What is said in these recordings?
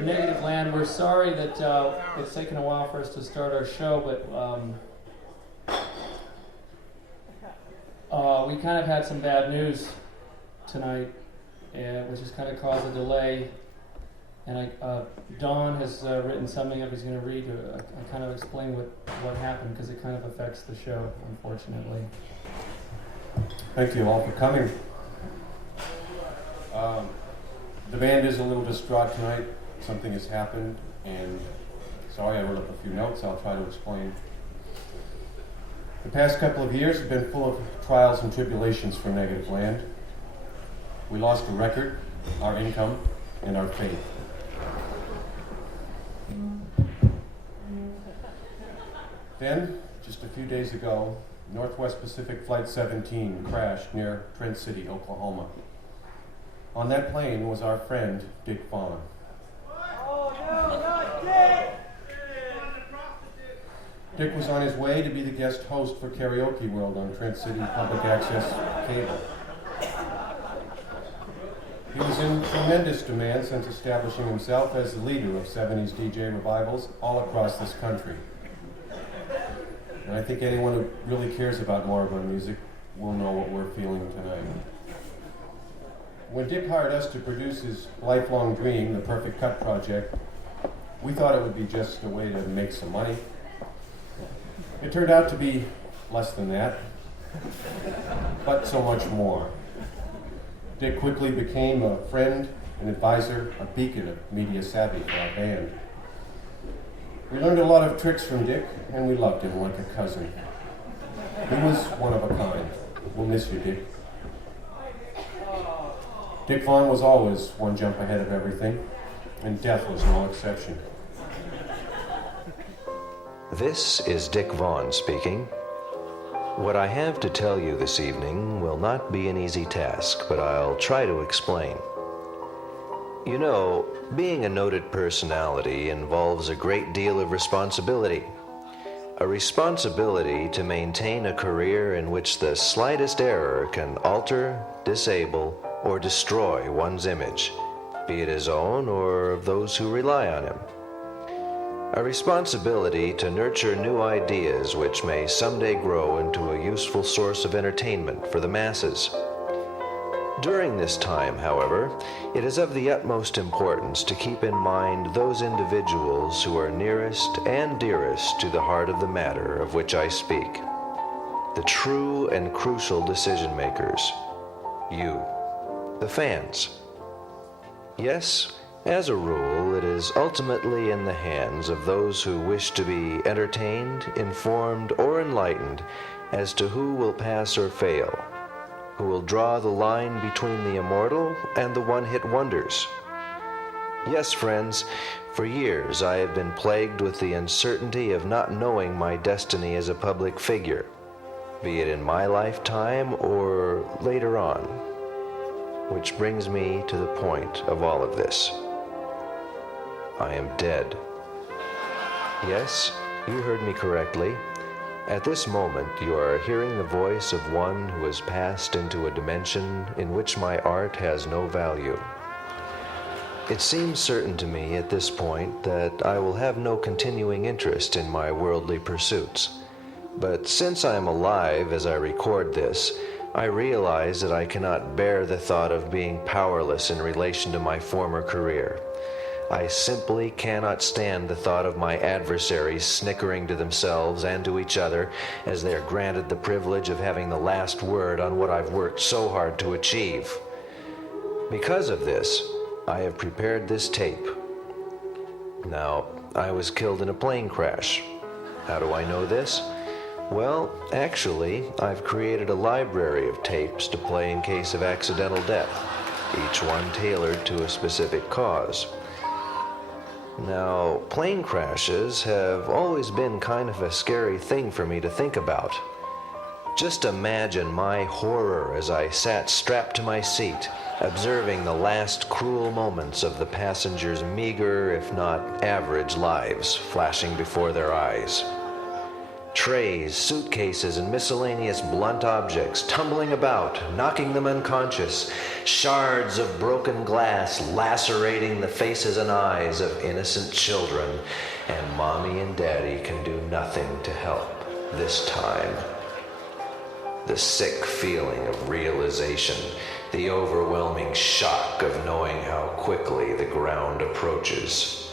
for Negativland. We're sorry that it's taken a while for us to start our show, but we kind of had some bad news tonight, which has kind of caused a delay. And Don has written something up he's going to read to kind of explain what happened, because it kind of affects the show, unfortunately. Thank you all for coming. The band is a little distraught tonight. Something has happened, and sorry, I wrote up a few notes. I'll try to explain. The past couple of years have been full of trials and tribulations for Negativland. We lost a record, our income, and our faith. Then, just a few days ago, Northwest Pacific Flight 17 crashed near Trent City, Oklahoma. On that plane was our friend, Dick Vaughn. Oh no, not Dick! Dick was on his way to be the guest host for Karaoke World on Trent City Public Access Cable. He was in tremendous demand since establishing himself as the leader of 70s DJ revivals all across this country. And I think anyone who really cares about Moribund music will know what we're feeling tonight. When Dick hired us to produce his lifelong dream, the Perfect Cut Project, we thought it would be just a way to make some money. It turned out to be less than that, but so much more. Dick quickly became a friend, an advisor, a beacon of media savvy for our band. We learned a lot of tricks from Dick, and we loved him like a cousin. He was one of a kind. We'll miss you, Dick. Dick Vaughn was always one jump ahead of everything, and death was no exception. This is Dick Vaughn speaking. What I have to tell you this evening will not be an easy task, but I'll try to explain. You know, being a noted personality involves a great deal of responsibility. A responsibility to maintain a career in which the slightest error can alter, disable, or destroy one's image, be it his own or of those who rely on him. A responsibility to nurture new ideas which may someday grow into a useful source of entertainment for the masses. During this time, however, it is of the utmost importance to keep in mind those individuals who are nearest and dearest to the heart of the matter of which I speak. The true and crucial decision makers. You, the fans. Yes, as a rule, it is ultimately in the hands of those who wish to be entertained, informed, or enlightened as to who will pass or fail, who will draw the line between the immortal and the one-hit wonders. Yes, friends, for years I have been plagued with the uncertainty of not knowing my destiny as a public figure, be it in my lifetime or later on. Which brings me to the point of all of this. I am dead. Yes, you heard me correctly. At this moment, you are hearing the voice of one who has passed into a dimension in which my art has no value. It seems certain to me at this point that I will have no continuing interest in my worldly pursuits. But since I am alive as I record this, I realize that I cannot bear the thought of being powerless in relation to my former career. I simply cannot stand the thought of my adversaries snickering to themselves and to each other as they are granted the privilege of having the last word on what I've worked so hard to achieve. Because of this, I have prepared this tape. Now, I was killed in a plane crash. How do I know this? Well, actually, I've created a library of tapes to play in case of accidental death, each one tailored to a specific cause. Now, plane crashes have always been kind of a scary thing for me to think about. Just imagine my horror as I sat strapped to my seat, observing the last cruel moments of the passengers' meager, if not average, lives flashing before their eyes. Trays, suitcases, and miscellaneous blunt objects tumbling about, knocking them unconscious. Shards of broken glass lacerating the faces and eyes of innocent children. And Mommy and Daddy can do nothing to help this time. The sick feeling of realization, the overwhelming shock of knowing how quickly the ground approaches.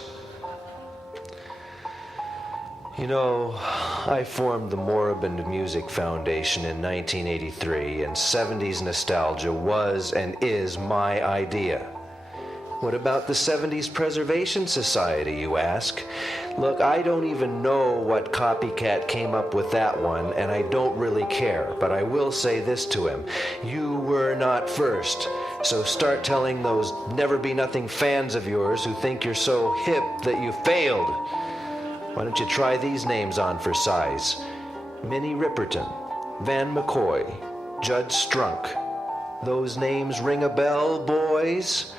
You know, I formed the Moribund Music Foundation in 1983, and 70s nostalgia was and is my idea. What about the 70s Preservation Society, you ask? Look, I don't even know what copycat came up with that one, and I don't really care, but I will say this to him. You were not first, so start telling those never-be-nothing fans of yours who think you're so hip that you failed. Why don't you try these names on for size? Minnie Riperton, Van McCoy, Judd Strunk. Those names ring a bell, boys?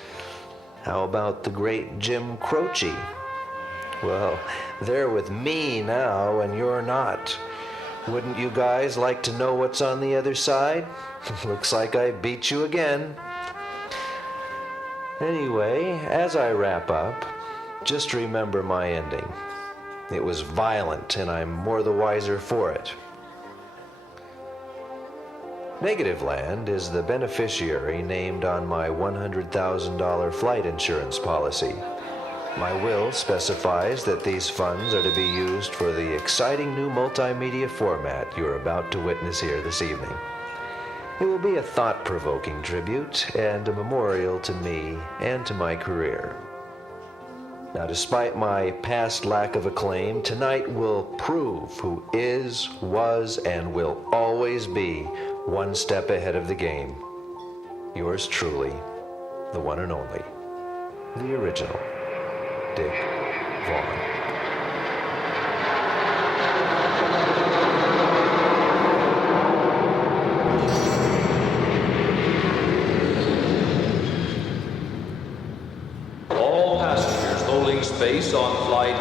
How about the great Jim Croce? Well, they're with me now, and you're not. Wouldn't you guys like to know what's on the other side? Looks like I beat you again. Anyway, as I wrap up, just remember my ending. It was violent, and I'm more the wiser for it. Negativland is the beneficiary named on my $100,000 flight insurance policy. My will specifies that these funds are to be used for the exciting new multimedia format you're about to witness here this evening. It will be a thought-provoking tribute and a memorial to me and to my career. Now, despite my past lack of acclaim, tonight will prove who is, was, and will always be one step ahead of the game. Yours truly, the one and only, the original, Dick Vaughn. Space on flight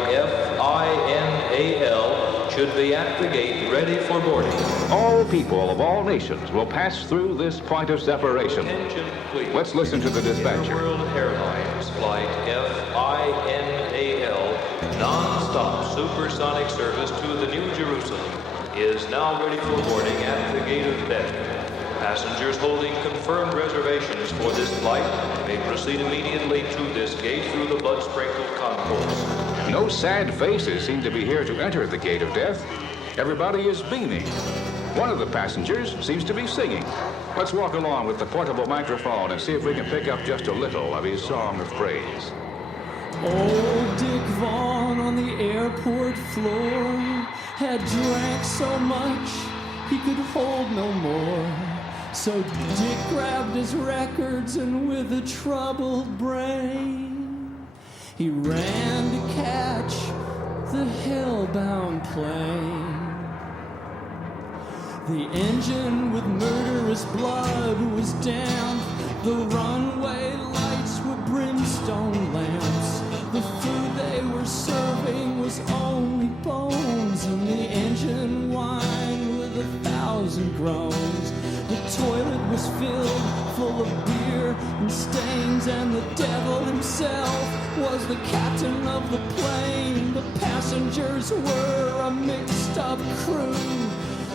FINAL should be at the gate ready for boarding. All people of all nations will pass through this point of separation. Attention, please. Let's listen to the dispatcher. Air World Airlines flight FINAL non-stop supersonic service to the New Jerusalem is now ready for boarding at the gate of death. Passengers holding confirmed reservations for this flight may proceed immediately to this gate through the blood-sprinkled concourse. No sad faces seem to be here to enter the gate of death. Everybody is beaming. One of the passengers seems to be singing. Let's walk along with the portable microphone and see if we can pick up just a little of his song of praise. Old Dick Vaughn on the airport floor had drank so much he could hold no more. So Dick grabbed his records and with a troubled brain, he ran to catch the Hellbound plane. The engine with murderous blood was damp. The runway lights were brimstone lamps. The food they were serving was only bones, and the engine whined with 1,000 groans. The toilet was filled full of beer and stains, and the devil himself was the captain of the plane. The passengers were a mixed-up crew,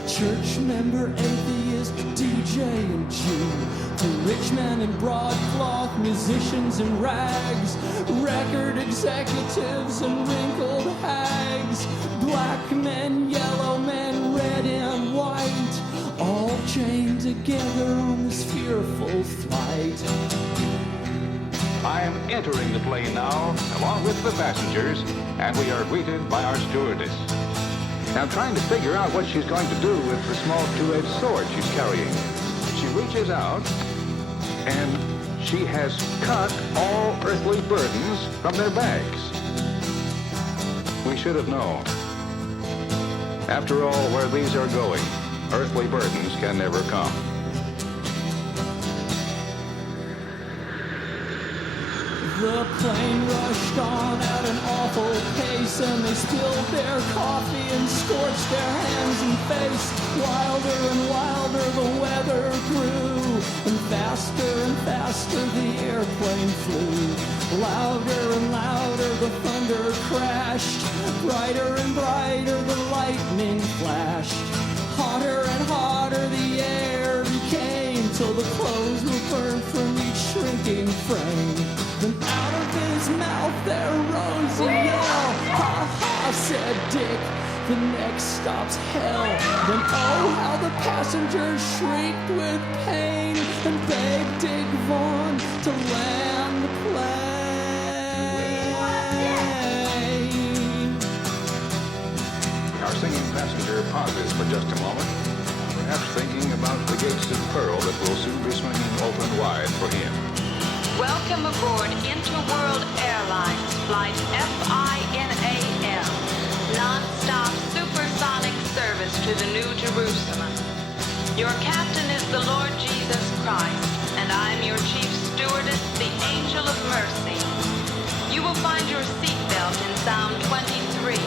church member, atheist, DJ, and Jew. The rich men in broadcloth, musicians in rags, record executives and wrinkled hags, black men, yellow men, red and white, all chained together on this fearful flight. I am entering the plane now, along with the passengers, and we are greeted by our stewardess. Now, I'm trying to figure out what she's going to do with the small two-edged sword she's carrying. She reaches out, and she has cut all earthly burdens from their bags. We should have known. After all, where these are going, earthly burdens can never come. The plane rushed on at an awful pace, and they spilled their coffee and scorched their hands and face. Wilder and wilder the weather grew, and faster the airplane flew. Louder and louder the thunder crashed, brighter and brighter the lightning flashed. Hotter and hotter the air became, till the clothes were burned from each shrinking frame. Then out of his mouth there rose a yell. Ha ha, said Dick, the next stop's hell. Then oh, how the passengers shrieked with pain and begged Dick Vaughn to land the plane. Our singing passenger pauses for just a moment, perhaps thinking about the gates of pearl that will soon be swinging open wide for him. Welcome aboard Interworld Airlines Flight FINAL, non-stop supersonic service to the New Jerusalem. Your captain is the Lord Jesus Christ, and I'm your chief stewardess, the Angel of Mercy. You will find your seatbelt in Psalm 23.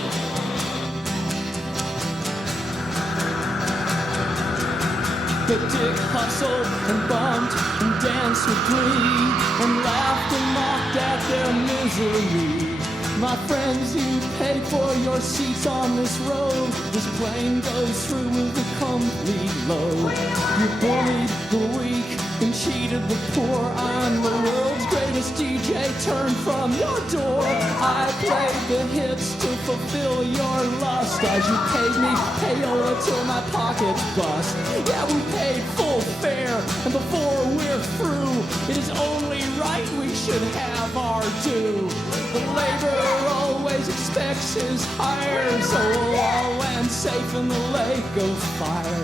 But Dick hustled and bumped and danced with glee, and laughed and mocked at their misery. My friends, you paid for your seats on this road. This plane goes through with a complete load. You bullied the weak and cheated the poor. I'm the world's greatest DJ, turn from your door. I played the hits to fulfill your lust, as you paid me payola till my pockets bust. Yeah, we paid full fare, and before we're through, it is only right we should have our due. The laborer always expects his hire, so we'll all land safe in the lake of fire.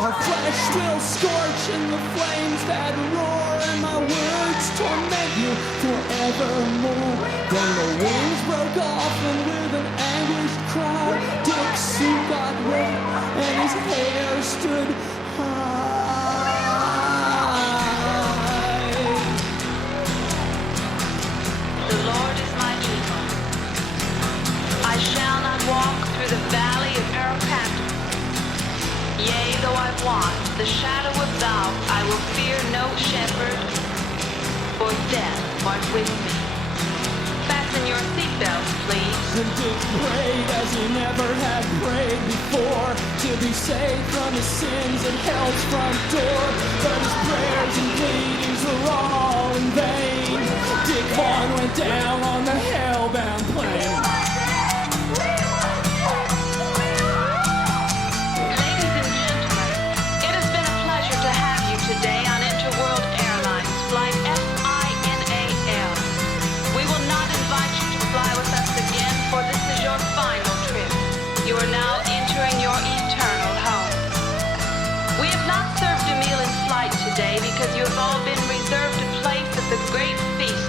Our flesh will scorch in the flames that roar, and my words torment you forevermore. Then the wings broke off, and with an anguished cry, Dick's suit got wet and his hair stood high. The Lord is my eagle. I shall not walk through the valley of Erechim. Yea, though I walk the shadow of doubt, I will fear no shepherd, for death art with me. Fasten your seatbelts, please. And Dick prayed as he never had prayed before, to be saved from his sins at hell's front door. But his prayers and pleadings were all in vain. Dick Vaughn went down on the Hellbound plane. Ladies and gentlemen, it has been a pleasure to have you today on Interworld Airlines Flight FINAL. We will not invite you to fly with us again, for this is your final trip. You are now entering your eternal home. We have not served a meal in flight today because you have all been reserved a place at the great feast.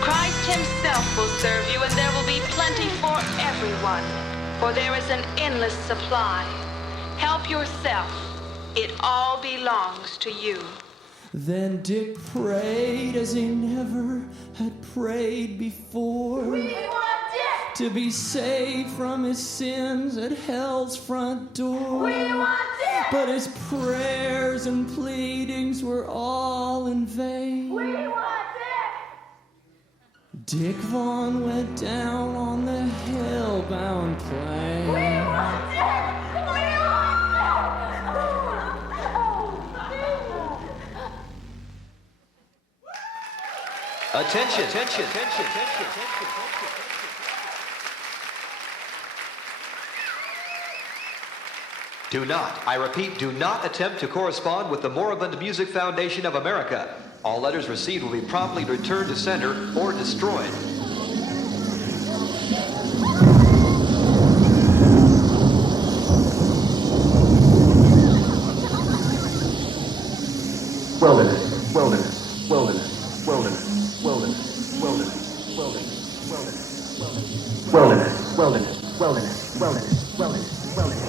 Christ himself will serve you, and there will be plenty for everyone, for there is an endless supply. Help yourself. It all belongs to you. Then Dick prayed as he never had prayed before, to be saved from his sins at hell's front door. But his prayers and pleadings were all in vain. Dick Vaughn went down on the Hellbound plane. Attention. Do not, I repeat, do not attempt to correspond with the Moribund Music Foundation of America. All letters received will be promptly returned to sender or destroyed. Wilderness, wilderness, wilderness, wilderness, wilderness, wilderness, wilderness, wilderness, wilderness, wilderness, wilderness, wilderness, wilderness, wilderness, wilderness.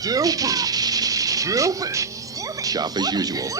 Stupid. Shop as usual.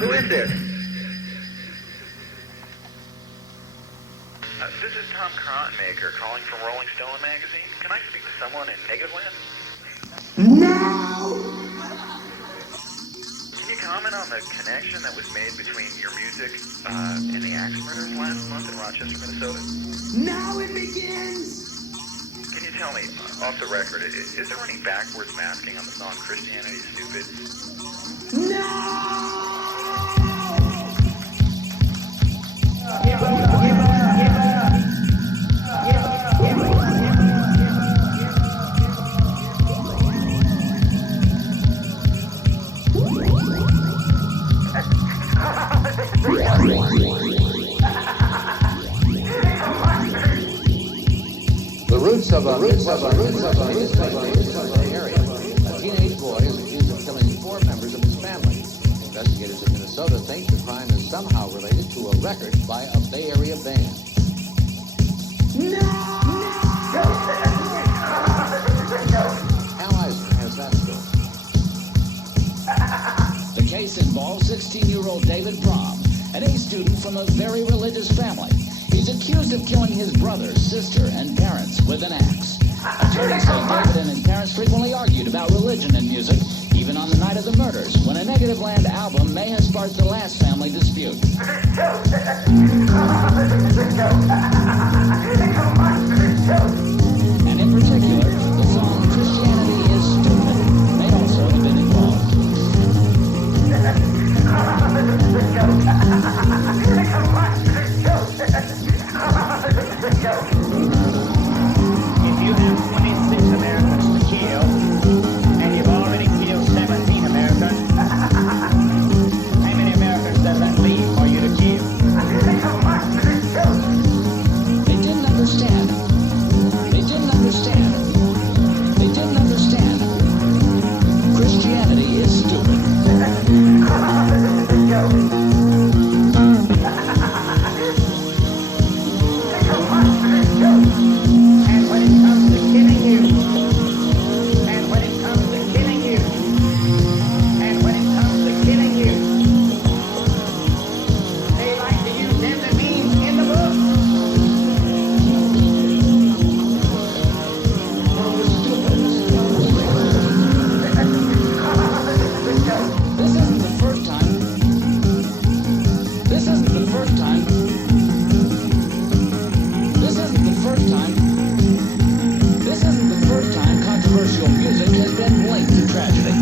Who is this? This is Tom Cottonmaker calling from Rolling Stone magazine. Can I speak to someone in Negativland? No! Can you comment on the connection that was made between your music and the axe murders last month in Rochester, Minnesota? Now it begins! Can you tell me, off the record, is there any backwards masking on the song Christianity is Stupid? No! The roots of the area. A teenage boy is accused of killing 4 members of his family. Investigators in Minnesota think the crime is somehow related to a record by a Bay Area band. Al Eisner has that story. The case involves 16-year-old David Prom, an A student from a very religious family. He's accused of killing his brother, sister, and parents with an axe. Attorneys say David and his parents frequently argued about religion and music, even on the night of the murders, when a Negativland album may have sparked the last family dispute. And in particular, the song Christianity is Stupid may also have been involved. If you have 26 Americans to kill, and you've already killed 17 Americans, how many Americans does that leave for you to kill? They didn't understand. They didn't understand. They didn't understand. Christianity is stupid. And when it comes to killing you, and when it comes to killing you, and when it comes to killing you, they like to use every means in the book. This isn't the first time. This isn't the first time. This isn't the first time. This isn't the first time controversial music has been linked to tragedy.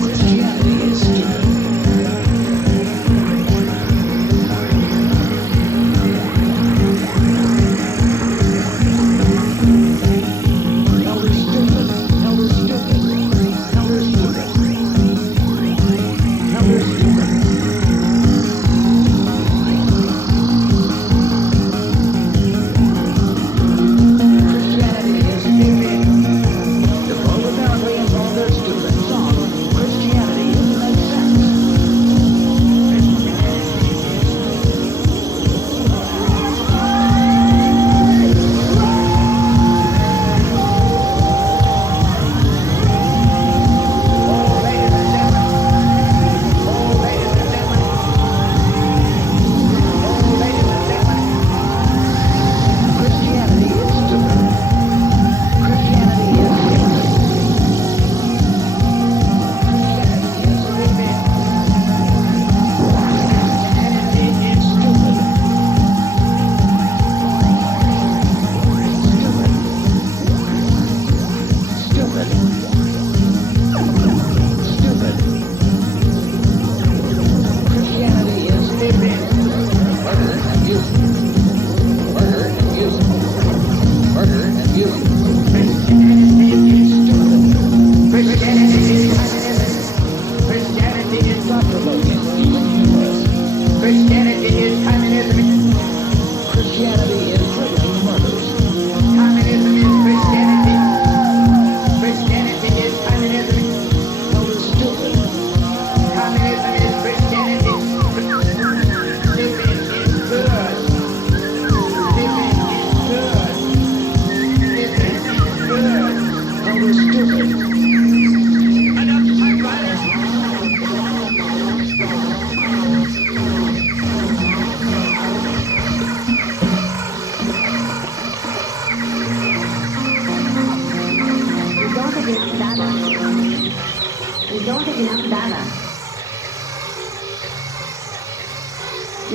Christianity is stupid.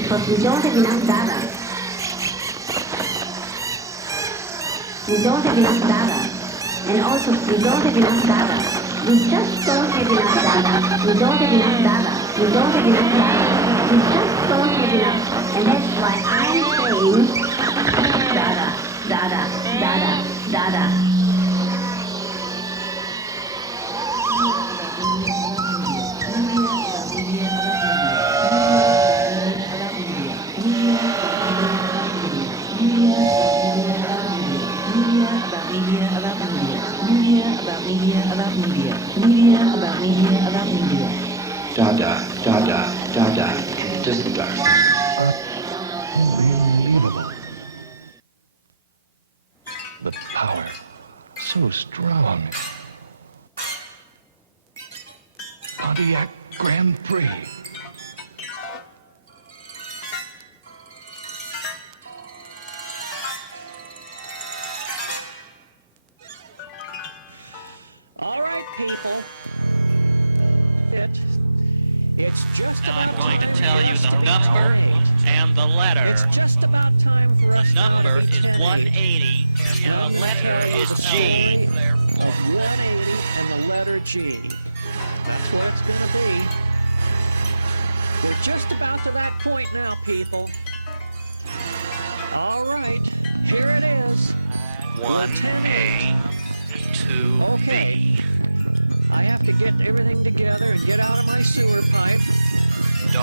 because we don't have enough data. We don't have enough data. And also, we don't have enough data. We just don't have enough data. We don't have enough data. We don't have enough data. We just don't have enough. And that's why I'm saying data, data, data, data. Dada, dada, dada, disregard. Unbelievable. The power, so strong. Pontiac Grand Prix. All right, people. It's just about time for us to be 10-8. It's just about time for us now to be 10-8. And I'm going to tell you the story of 180 and the letter G. That's what it's going to be. We're just about to that point now, people. All right, here it is. We're 10-8. Okay. I have to get everything together and get out of my sewer pipe,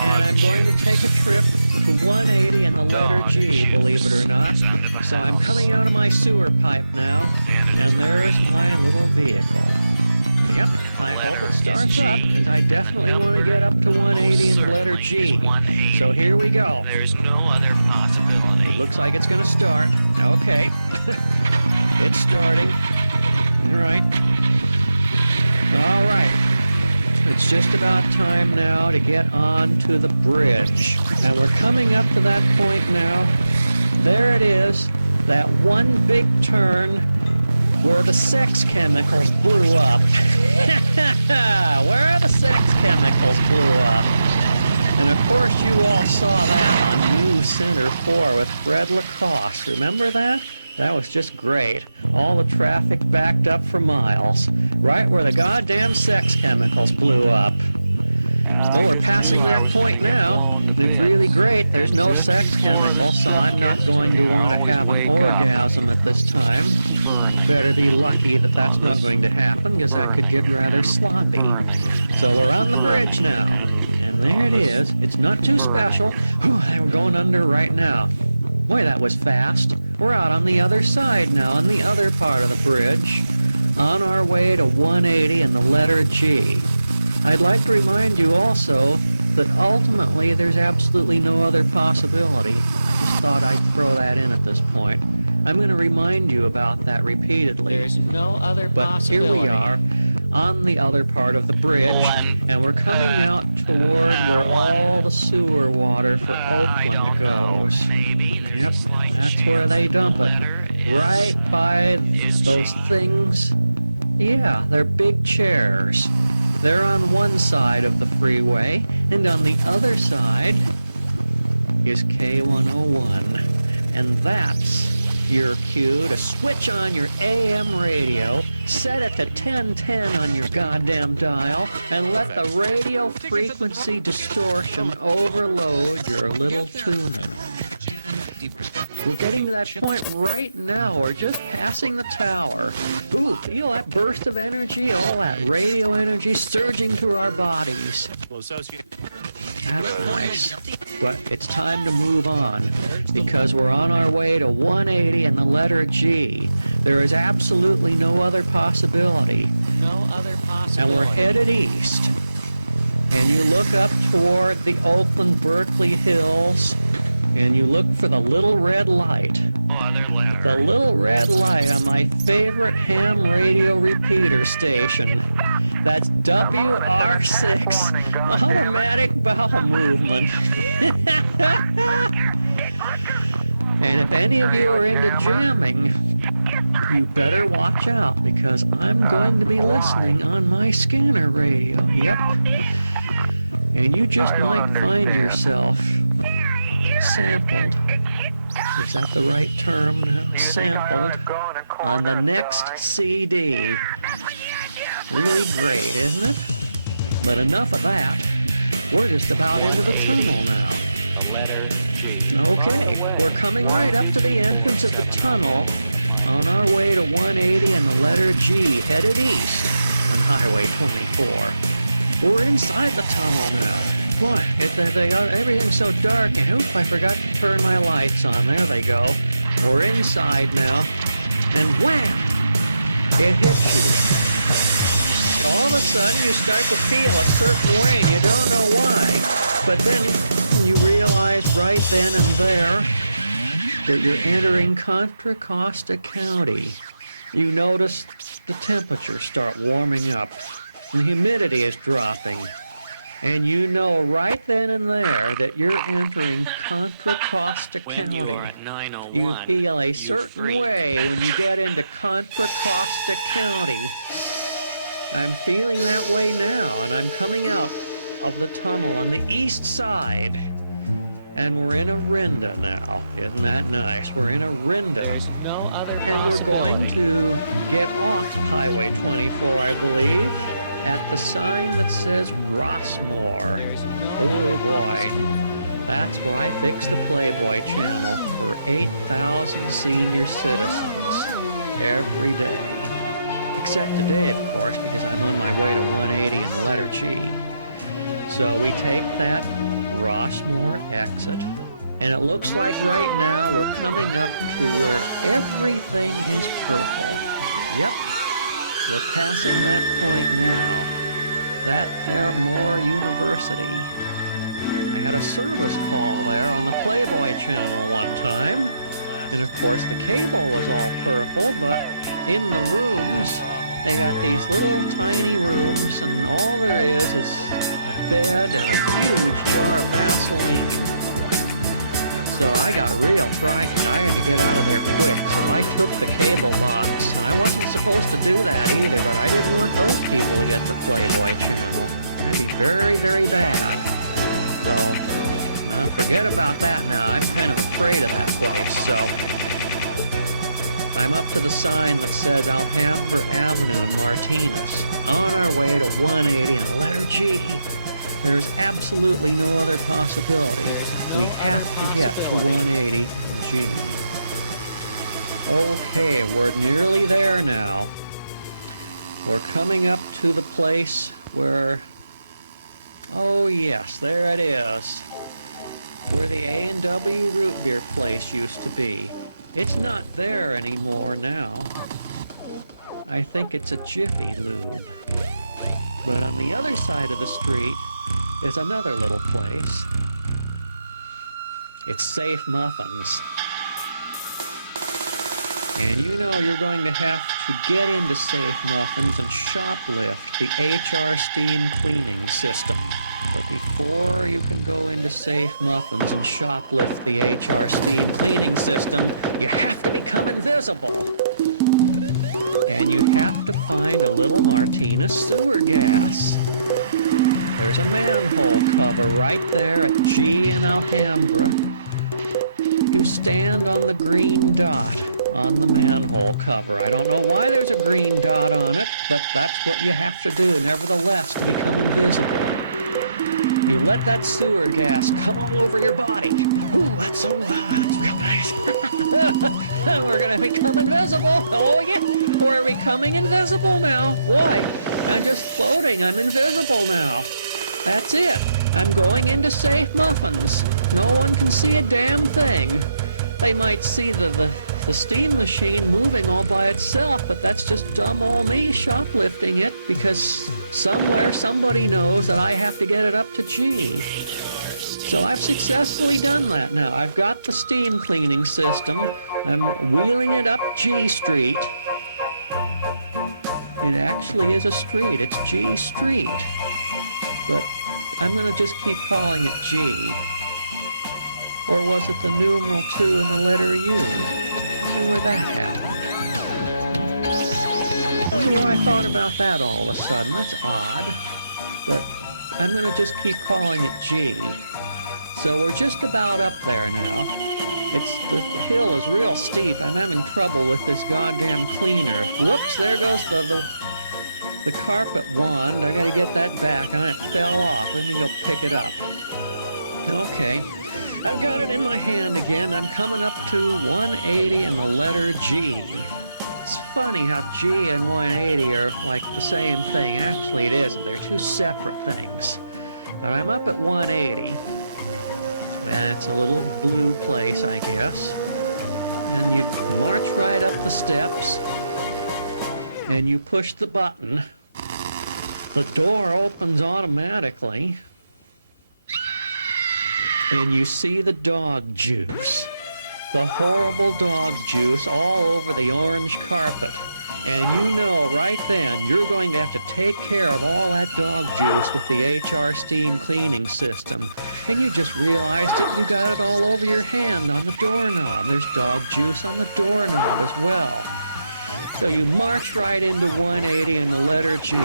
and I'm going to take a trip to 180 and the letter G, believe it or not. So I'm coming out of my sewer pipe now, and there's my little vehicle. Yep, I hope it starts up, because I definitely want to get up to 180 and the letter G. So here we go. It looks like it's going to start. Okay. It's starting. All right. All right, it's just about time now to get on to the bridge. And we're coming up to that point now. There it is, that one big turn where the sex chemicals blew up. Where the sex chemicals blew up. And of course you all saw that on New Center 4 with Fred Lacoste. Remember that? That was just great. All the traffic backed up for miles, right where the goddamn sex chemicals blew up. Well, we're passing that point now, and it's really great. There's no sex chemicals, so I'm not going to want to have an orgasm at this time. Better be lucky that that's not going to happen, because that could get rather sloppy. So we're on the bridge now, and there it is. It's not too special. Whew, we're going under right now. Boy, that was fast. We're out on the other side now, on the other part of the bridge, on our way to 180 and the letter G. I'd like to remind you also that ultimately there's absolutely no other possibility. I just thought I'd throw that in at this point. I'm going to remind you about that repeatedly. There's no other possibility. But here we are on the other part of the bridge, and we're coming out toward where all the sewer water for Oakland goes. Yep, that's where they dump it. Right by those things. Yeah, they're big chairs. They're on one side of the freeway, and on the other side is K101. And that's your cue to switch on your AM radio, set it to 1010 on your goddamn dial, and let the radio frequency distortion overload your little tuner. We're getting to that point right now. We're just passing the tower. Ooh, feel that burst of energy? All that radio energy surging through our bodies. That's nice. But it's time to move on, because we're on our way to 180 and the letter G. There is absolutely no other possibility. No other possibility. And we're headed east. And you look up toward the Oakland-Berkeley hills, and you look for the little red light. The little red light on my favorite ham radio repeater station. That's WR6, automatic bowel movement. And if any of you are into jamming, you better watch out, because I'm going to be listening on my scanner radio. Yep. And you just might find yourself sampled. Is that the right term now? Sampled on the next CD. Really great, isn't it? But enough of that. We're just about into the tunnel now. Okay, we're coming right up to the entrance of the tunnel on our way to 180 and the letter G, headed east on Highway 24. We're inside the tunnel now. What? Everything's so dark, and oop, I forgot to turn my lights on. There they go. We're inside now, and wham! It hits you. All of a sudden, you start to feel a certain way, and you don't know why. But then you realize right then and there that you're entering Contra Costa County. You notice the temperature start warming up, and the humidity is dropping. And you know right then and there that you're entering Contra Costa County. You feel a certain way when you get into Contra Costa County. I'm feeling that way now, and I'm coming out of the tunnel on the east side. And we're in Orinda now. Isn't that nice? We're in Orinda. And we're going to get off Highway 24, I believe, at the sign that says Rossmore. Oh boy. That's where I fix the Playboy channel for 8,000 senior citizens every day. Except today, of course, because I'm on my way to 180 and the letter G. So we take that Rossmore exit, and it looks like right now we're coming up to where everything is purple. Yep, we're passing that point now. That there Moore University. I had a service call there on the Playboy channel one time, and of course the cable was all purple, but in the rooms, they got these little tiny rooms, and all there is a bed and a huge jar of Vaseline. So I got real frightened. I had to get out of there quick. So I took the cable box, and I wasn't supposed to do that either, but I didn't want those people to get the Playboy channel. That'd be very, very bad. So forget about that now. I'm kind of afraid of that place. So I'm up to the sign that says Alhambra Avenue in Martinez, on our way to 180 and the letter G. There's absolutely no other possibility. There's no other possibility. We have to get to 180 and G. Okay, we're nearly there now. We're coming up to the place where... Oh yes, there it is. Where the A&W root beer place used to be. It's not there anymore now. I think it's a Jiffy Lube. But on the other side of the street is another little place. It's Safe Muffins. And you know you're going to have to get into Safe Muffins and shoplift the HR steam cleaning system. But before you can go into Safe Muffins and shoplift the HR steam cleaning system, you have to become invisible. And you have to find a little Martinez sewer gas. There's a manhole cover right there at G in Alhambra. You stand on the green dot on the manhole cover. I don't know why there's a green dot on it, but that's what you have to do, nevertheless, to become invisible. You let that sewer gas come all over your body. Ooh, that's so loud. That's real nice. We're going to become invisible. Oh, yeah. We're becoming invisible now. Why? I'm just floating. I'm invisible now. That's it. I'm going into Safe Muffins. No one can see a damn thing. They might see the steam machine moving all by itself, but that's just dumb old me shoplifting it because somewhere somebody knows that I have to get it up to G. So I've successfully done that now. I've got the steam cleaning system. I'm wheeling it up G Street. It actually is a street. It's G Street. But I'm going to just keep calling it G. Or was it the numeral 2 and the letter U? Where that happened. You know, I thought about that all of a sudden. That's odd. But I'm going to just keep calling it G. So we're just about up there now. The hill is real steep. I'm having trouble with this goddamn cleaner. Whoops, there goes the carpet wand. I gotta get that back. It fell off. Let me go pick it up. Okay. I've got it in my hand again. I'm coming up to 180 and the letter G. It's funny how G and 180 are like the same thing. Actually, it isn't. They're two separate things. But I'm up at 180. And it's a little blue place, I guess. And you march right up the steps. And you push the button. The door opens automatically. And you see the dog juice. The horrible dog juice all over the orange carpet. And you know right then you're going to have to take care of all that dog juice with the HR steam cleaning system. And you just realized it, you got it all over your hand on the doorknob. There's dog juice on the doorknob as well. So you march right into 180 and the letter G,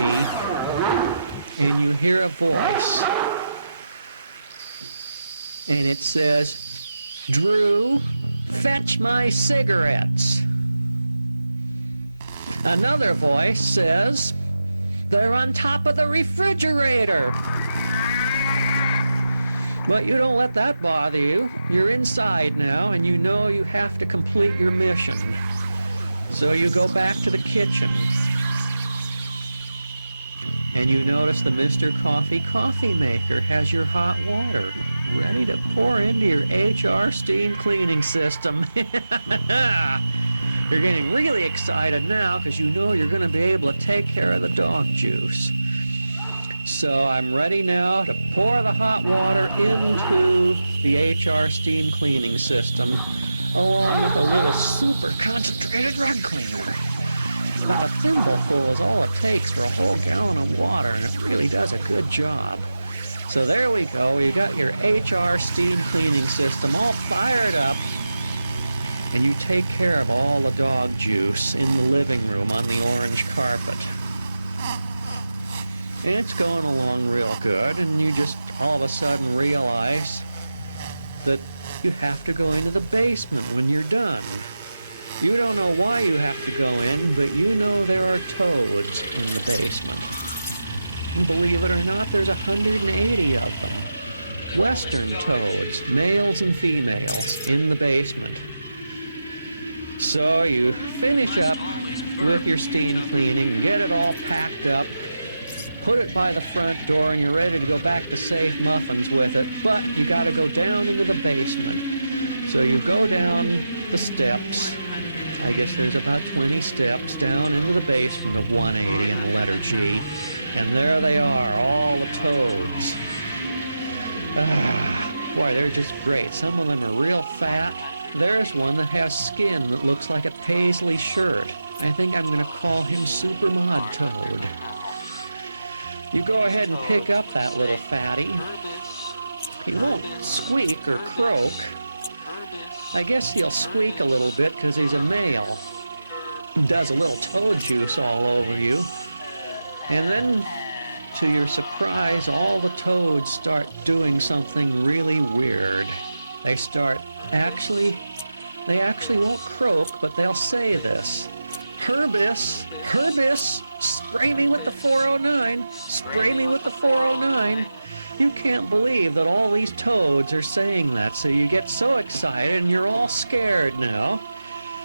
and you hear a voice. And it says, "Drew, fetch my cigarettes." Another voice says, "They're on top of the refrigerator." But you don't let that bother you. You're inside now, and you know you have to complete your mission. So you go back to the kitchen. And you notice the Mr. Coffee maker has your hot water ready to pour into your HR steam cleaning system. You're getting really excited now because you know you're going to be able to take care of the dog juice. So I'm ready now to pour the hot water into the HR steam cleaning system along with a little super concentrated rug cleaner. About a thimbleful is all it takes for a whole gallon of water, and it really does a good job. So there we go. You got your HR steam cleaning system all fired up, and you take care of all the dog juice in the living room on the orange carpet. And it's going along real good, and you just all of a sudden realize that you have to go into the basement when you're done. You don't know why you have to go in, but you know there are toads in the basement. And believe it or not, there's 180 of them. Western toads, males and females, in the basement. So you finish up with your steam cleaning, and get it all packed up, put it by the front door, and you're ready to go back to Safe Muffins with it, but you got to go down into the basement. So you go down the steps. I guess there's about 20 steps down into the basement of 180 and the letter G. And there they are, all the toads. Boy, they're just great. Some of them are real fat. There's one that has skin that looks like a paisley shirt. I think I'm going to call him Super Mod Toad. You go ahead and pick up that little fatty. He won't squeak or croak. I guess he'll squeak a little bit because he's a male. He does a little toad juice all over you. And then, to your surprise, all the toads start doing something really weird. They actually won't croak, but they'll say this. Herbis, spray me with the 409, spray me with the 409. You can't believe that all these toads are saying that, so you get so excited and you're all scared now.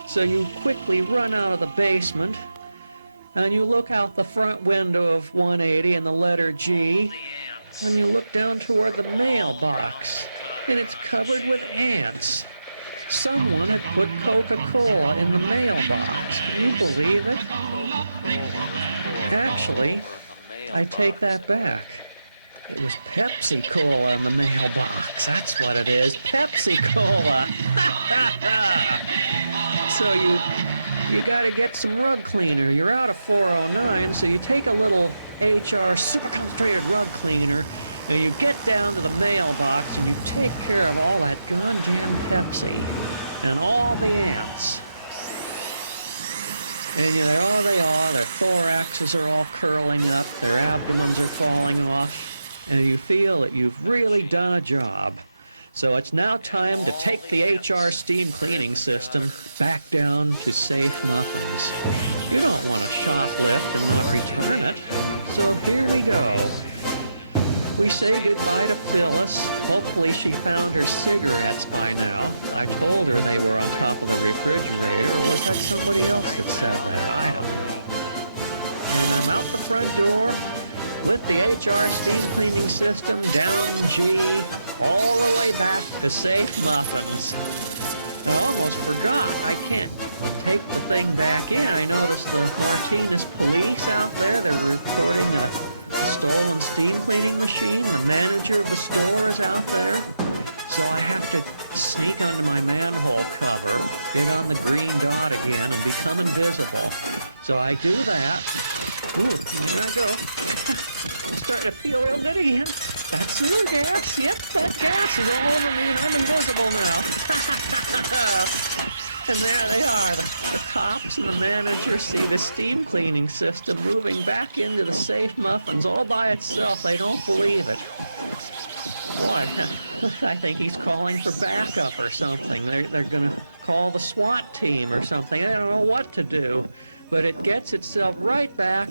So you quickly run out of the basement and you look out the front window of 180 and the letter G, and you look down toward the mailbox, and it's covered with ants. Someone had put Coca-Cola in the mailbox. Can you believe it? Actually, I take that back. It was Pepsi-Cola in the mailbox. That's what it is. Pepsi-Cola. So you got to get some rug cleaner. You're out of 409, so you take a little HR super concentrated rug cleaner, and you get down to the mailbox and you take care of all that goddamn Pepsi and all the ants. And there all they are. Their thoraxes are all curling up. Their abdomens are falling off. And you feel that you've really done a job. So it's now time to take the HR steam cleaning system back down to safe muffins. You don't want to shoplift and not return it. So here we go. We say goodbye to Phyllis. Hopefully she found her cigarettes by now. I told her they were on top of the refrigerator, or was that somebody else that said that? I don't know. And I'm out the front door with the HR steam cleaning system down G, all the way back to safe muffins. I almost forgot. I can't take the thing back in. I noticed the Martinez police out there. They're reporting a stolen steam cleaning machine. The manager of the store is out there. So I have to sneak under my manhole cover, get on the green dot again, and become invisible. So I do that. Ooh, there I go. I'm starting to feel real good again. That sewer gas. Yep, that gas is all over me, and I'm invisible now. And there they are. The cops and the manager see the steam cleaning system moving back into the safe muffins all by itself. They don't believe it. Boy, I think he's calling for backup or something. They're going to call the SWAT team or something. I don't know what to do. But it gets itself right back,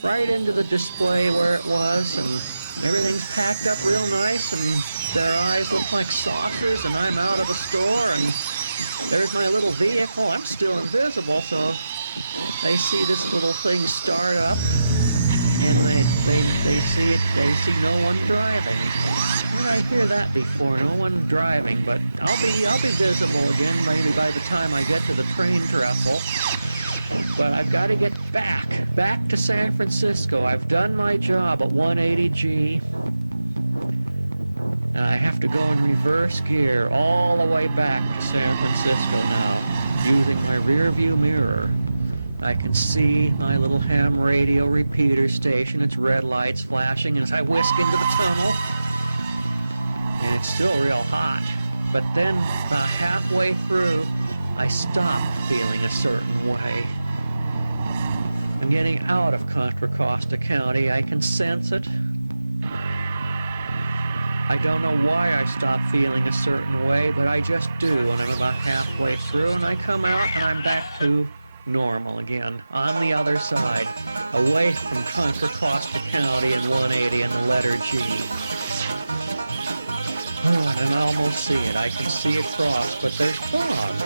right into the display where it was, and everything's packed up real nice, and their eyes look like saucers, and I'm out of the store, and there's my little vehicle. I'm still invisible, so they see this little thing start up, and they see it. They see no one driving. Where did I hear that before? No one driving, but I'll be visible again maybe by the time I get to the train trestle. But I've got to get back to San Francisco. I've done my job at 180G. And I have to go in reverse gear all the way back to San Francisco now, using my rear view mirror. I can see my little ham radio repeater station, its red lights flashing as I whisk into the tunnel. And it's still real hot. But then, about halfway through, I stop feeling a certain way. I'm getting out of Contra Costa County. I can sense it. I don't know why I stop feeling a certain way, but I just do when I'm about halfway through, and I come out and I'm back to normal again, on the other side, away from Contra Costa County and 180 and the letter G. Oh, and I almost see it. I can see across, but there's fog.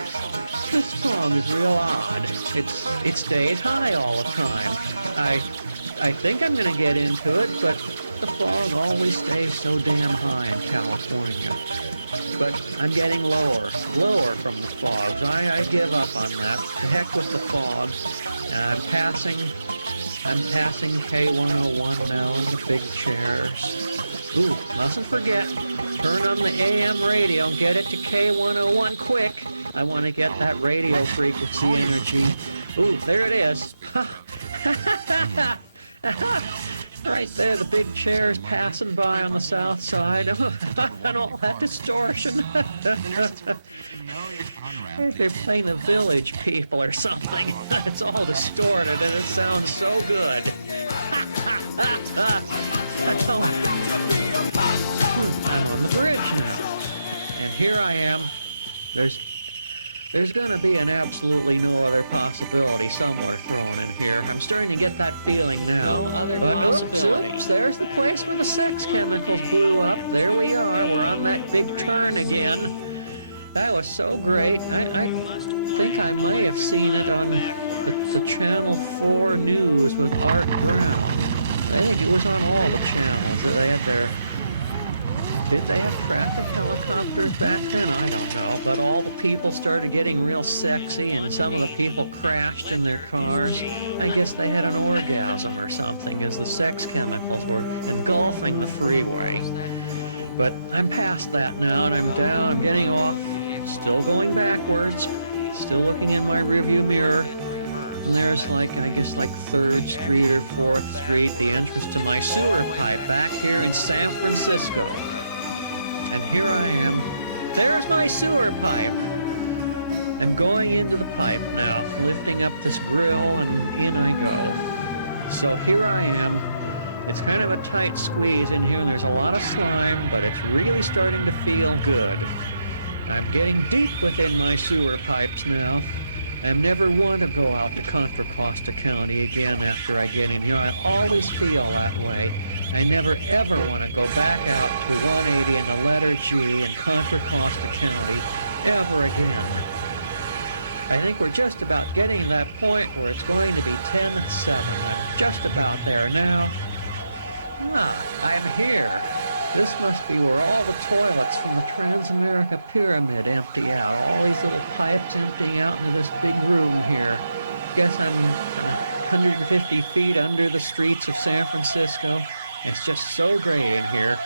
This fog is real odd. It stays high all the time. I think I'm going to get into it, but the fog always stays so damn high in California. But I'm getting lower from the fog, so I give up on that. To heck with the fog. And I'm passing K101 now in the big chairs. Ooh, mustn't forget, turn on the AM radio and get it to K101 quick. I want to get that radio frequency energy. Ooh, there it is. Right there, the big chairs passing by on the south side. And all that distortion. They're playing the Village People or something. It's all distorted and it sounds so good. I'm on the bridge now. And here I am. There's going to be an absolutely no other possibility somewhere thrown in here. I'm starting to get that feeling now. No other possibility. Oops, there's the place where the sex chemicals blew up. There we are. We're on that big turn again. That was so great. I think I may have seen it on the Channel 4 News with Art Brown. I think it was on all the channels that they had their... Did they have traffic helicopters back then? I don't know. But all the people started getting real sexy, and some of the people crashed in their cars. I guess they had an orgasm or something as the sex chemicals were engulfing the freeway. But I'm past that now, and I'm down. I'm getting off. Still going backwards. Still looking in my rearview mirror. And there's I guess 3rd Street or 4th Street, the entrance to my sewer pipe back here in San Francisco. And here I am. There's my sewer pipe. I'm going into the pipe now, lifting up this grill, and in I go. So here I am, It's kind of a tight squeeze in here, and there's a lot of slime, but it's really starting to feel good. I'm getting deep within my sewer pipes now. I'm never one to go out to Contra Costa County again after I get in here. I always feel that way. I never ever want to go back out to 180 and the letter G in Contra Costa County ever again. I think we're just about getting to that point where it's going to be 10-7. I'm just about there now. Ah, I'm here. This must be where all the toilets from the Transamerica Pyramid empty out. All these little pipes emptying out into this big room here. Guess I'm 150 feet under the streets of San Francisco. It's just so great in here.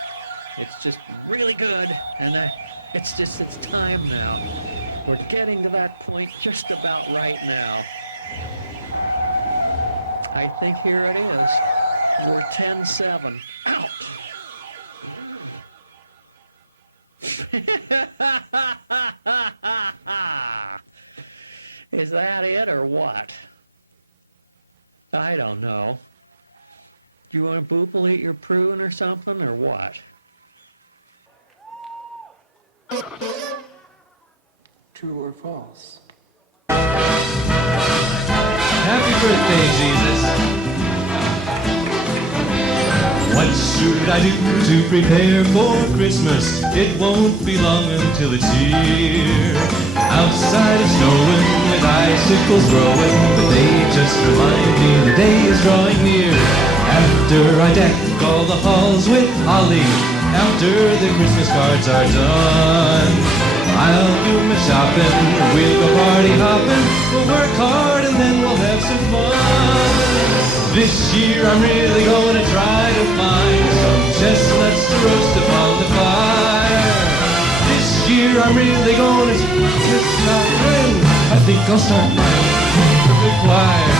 It's just really good. And it's time now. We're getting to that point just about right now. I think here it is. We're 10-7. Out! Is that it or what? I don't know. Do you want to boople eat your prune or something or what? True or false? Happy birthday, Jesus. What should I do to prepare for Christmas? It won't be long until it's here. Outside it's snowing with icicles growing, but they just remind me the day is drawing near. After I deck all the halls with holly, after the Christmas cards are done, I'll do my shopping, we'll go party hopping, we'll work hard and then we'll have some fun. This year I'm really gonna try to find some chestnuts to roast upon the fire. This year I'm really gonna I think I'll start my the choir.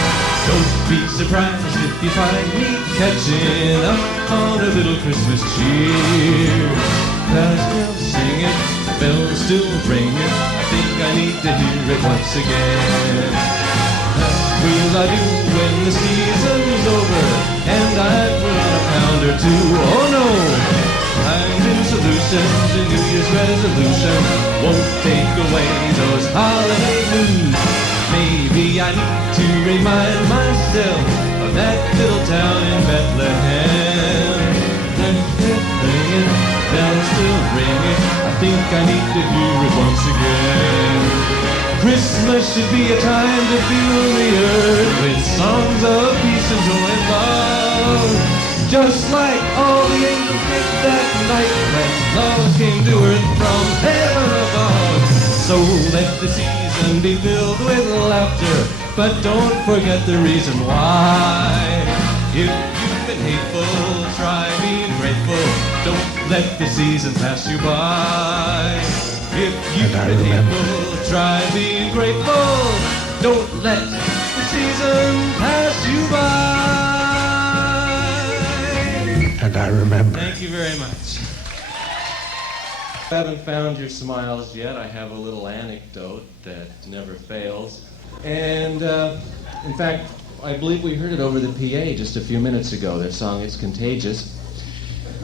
Don't be surprised if you find me catching up on a little Christmas cheer. Bells still singing, bells still ringing, I think I need to hear it once again. Will I do when the season's over and I've put on a pound or two? Oh no! Find new solutions and New Year's resolutions won't take away those holiday blues. Maybe I need to remind myself of that little town in Bethlehem. Ringing, bells still ringing, I think I need to hear it once again. Christmas should be a time to fill the earth with songs of peace and joy and love. Just like all the angels did that night when love came to earth from heaven above. So let the season be filled with laughter, but don't forget the reason why. If you've been hateful, try being grateful. Don't let the season pass you by. If you've been hateful, try being grateful. Don't let the season pass you by. And I remember. Thank you very much. If I haven't found your smiles yet, I have a little anecdote that never fails. And in fact, I believe we heard it over the PA just a few minutes ago, their song It's Contagious.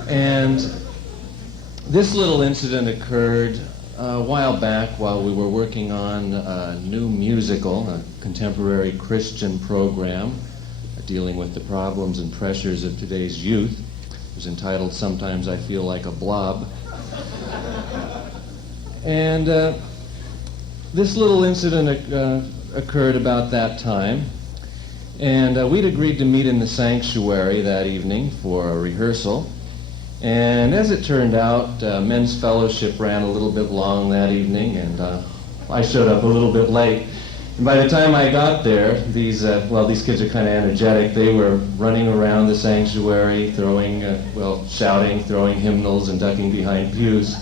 And this little incident occurred a while back while we were working on a new musical, a contemporary Christian program dealing with the problems and pressures of today's youth. It was entitled Sometimes I Feel Like a Blob. And this little incident occurred about that time. And we'd agreed to meet in the sanctuary that evening for a rehearsal. And as it turned out, men's fellowship ran a little bit long that evening, and I showed up a little bit late. And by the time I got there, these kids are kind of energetic. They were running around the sanctuary, throwing, shouting, throwing hymnals, and ducking behind pews.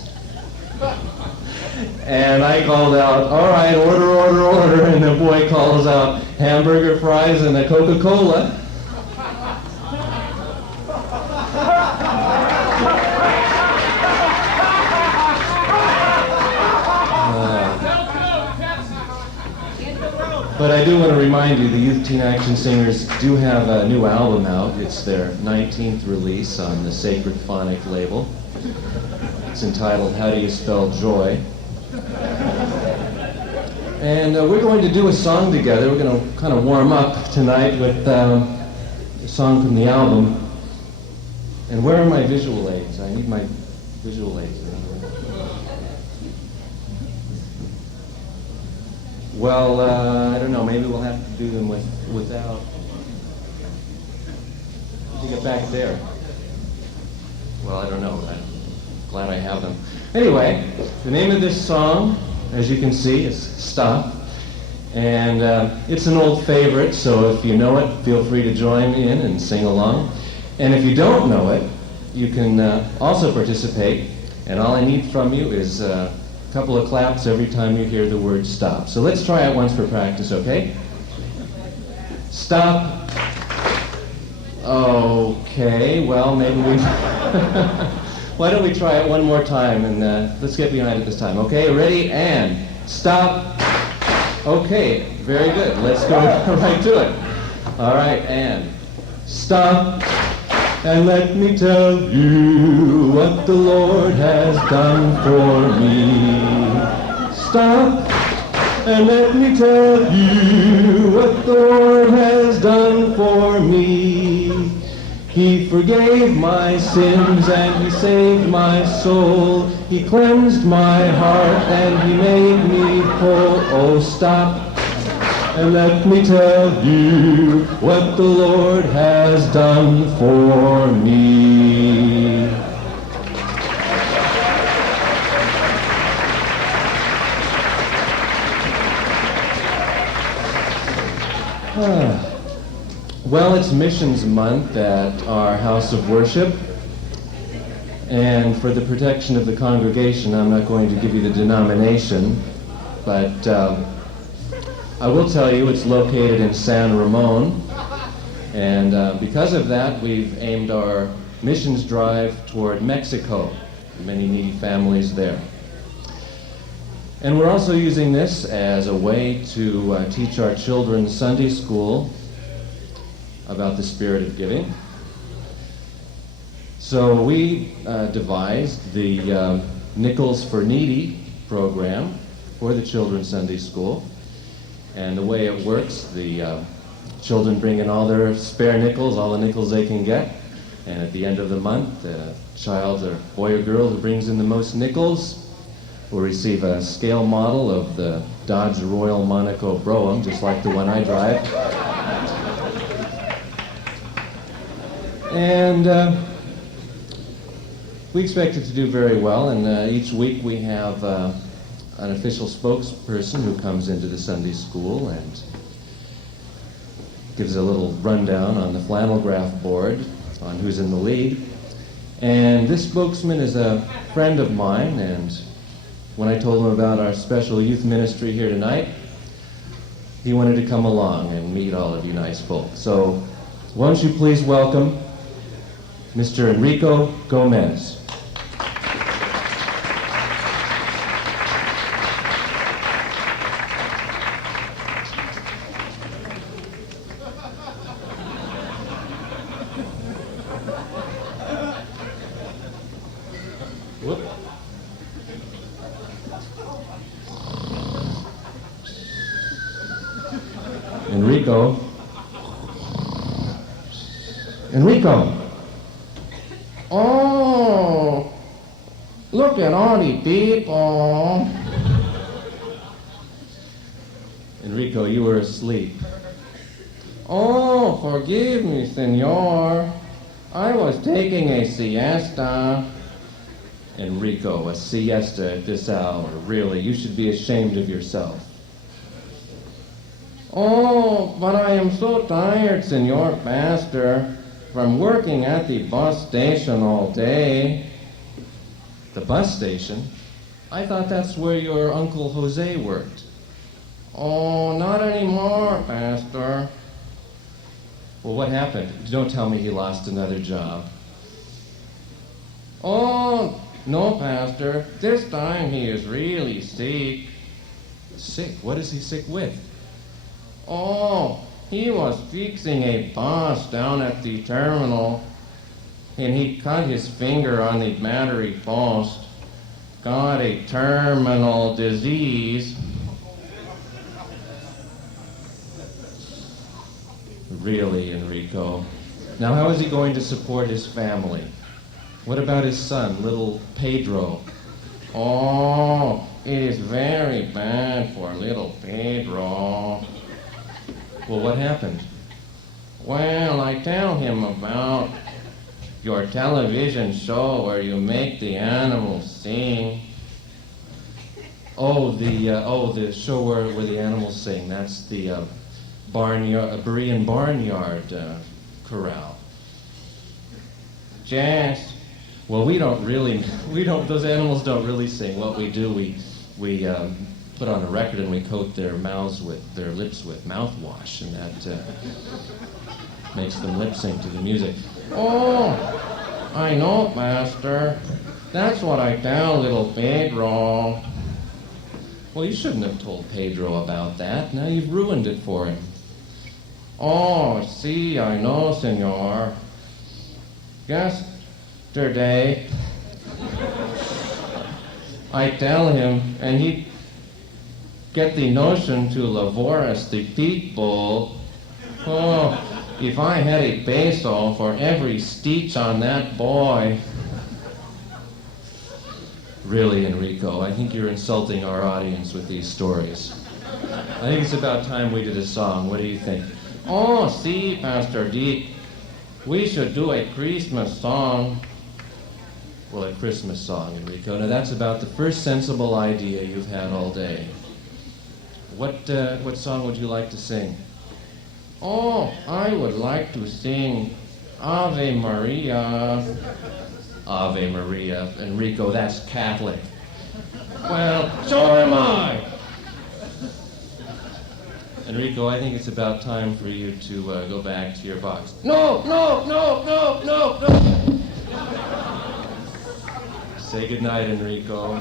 And I called out, all right, order, order, order, and the boy calls out, hamburger, fries, and a Coca-Cola. But I do want to remind you, the Youth Teen Action Singers do have a new album out. It's their 19th release on the Sacred Phonic label. It's entitled How Do You Spell Joy? And we're going to do a song together. We're going to kind of warm up tonight with a song from the album. And where are my visual aids? I need my visual aids. Well, I don't know. Maybe we'll have to do them without. To get back there. Well, I don't know. I'm glad I have them. Anyway, the name of this song, as you can see, is Stop. And it's an old favorite, so if you know it, feel free to join in and sing along. And if you don't know it, you can also participate. And all I need from you is a couple of claps every time you hear the word stop. So let's try it once for practice, okay? Stop. Okay, well, maybe we... Why don't we try it one more time, and let's get behind it this time. Okay, ready? And stop. Okay, very good. Let's go right to it. All right, and stop. And let me tell you what the Lord has done for me. Stop. And let me tell you what the Lord has done for me. He forgave my sins and He saved my soul. He cleansed my heart and He made me whole. Oh, stop and let me tell you what the Lord has done for me. Well, it's Missions Month at our house of worship, and for the protection of the congregation, I'm not going to give you the denomination, but I will tell you it's located in San Ramon, and because of that, we've aimed our missions drive toward Mexico, many needy families there. And we're also using this as a way to teach our children Sunday school about the spirit of giving. So we devised the Nickels for Needy program for the children's Sunday school. And the way it works, the children bring in all their spare nickels, all the nickels they can get. And at the end of the month, the child or boy or girl who brings in the most nickels will receive a scale model of the Dodge Royal Monaco Brougham, just like the one I drive. And we expect it to do very well, and each week we have an official spokesperson who comes into the Sunday school and gives a little rundown on the flannel graph board on who's in the lead. And this spokesman is a friend of mine, and when I told him about our special youth ministry here tonight, he wanted to come along and meet all of you nice folk. So won't you please welcome Mr. Enrico Gomez. Enrico. Oh, look at all the people. Enrico, you were asleep. Oh, forgive me, senor. I was taking a siesta. Enrico, a siesta at this hour. Really, you should be ashamed of yourself. Oh, but I am so tired, Senor Pastor, from working at the bus station all day. The bus station? I thought that's where your Uncle Jose worked. Oh, not anymore, Pastor. Well, what happened? Don't tell me he lost another job. Oh, no, Pastor. This time he is really sick. Sick? What is he sick with? Oh, he was fixing a bus down at the terminal, and he cut his finger on the battery post. Got a terminal disease. Really, Enrico? Now, how is he going to support his family? What about his son, little Pedro? Oh, it is very bad for little Pedro. Well, what happened? Well, I tell him about your television show where you make the animals sing. Oh, the show where the animals sing. That's the Berean barnyard corral. Jazz. Well, those animals don't really sing. What we do, we put on a record and we coat their lips with mouthwash, and that makes them lip sync to the music. Oh, I know, Master. That's what I tell little Pedro. Well, you shouldn't have told Pedro about that. Now you've ruined it for him. Oh, see, I know, senor. Yesterday, I tell him, and he get the notion to Lavorus, the peat bull. Oh, if I had a peso for every stitch on that boy. Really, Enrico, I think you're insulting our audience with these stories. I think it's about time we did a song. What do you think? Oh, see, Pastor Deke, we should do a Christmas song. Well, a Christmas song, Enrico. Now, that's about the first sensible idea you've had all day. What song would you like to sing? Oh, I would like to sing Ave Maria. Ave Maria. Enrico, that's Catholic. Well, so am I. Enrico, I think it's about time for you to go back to your box. No. Say goodnight, Enrico.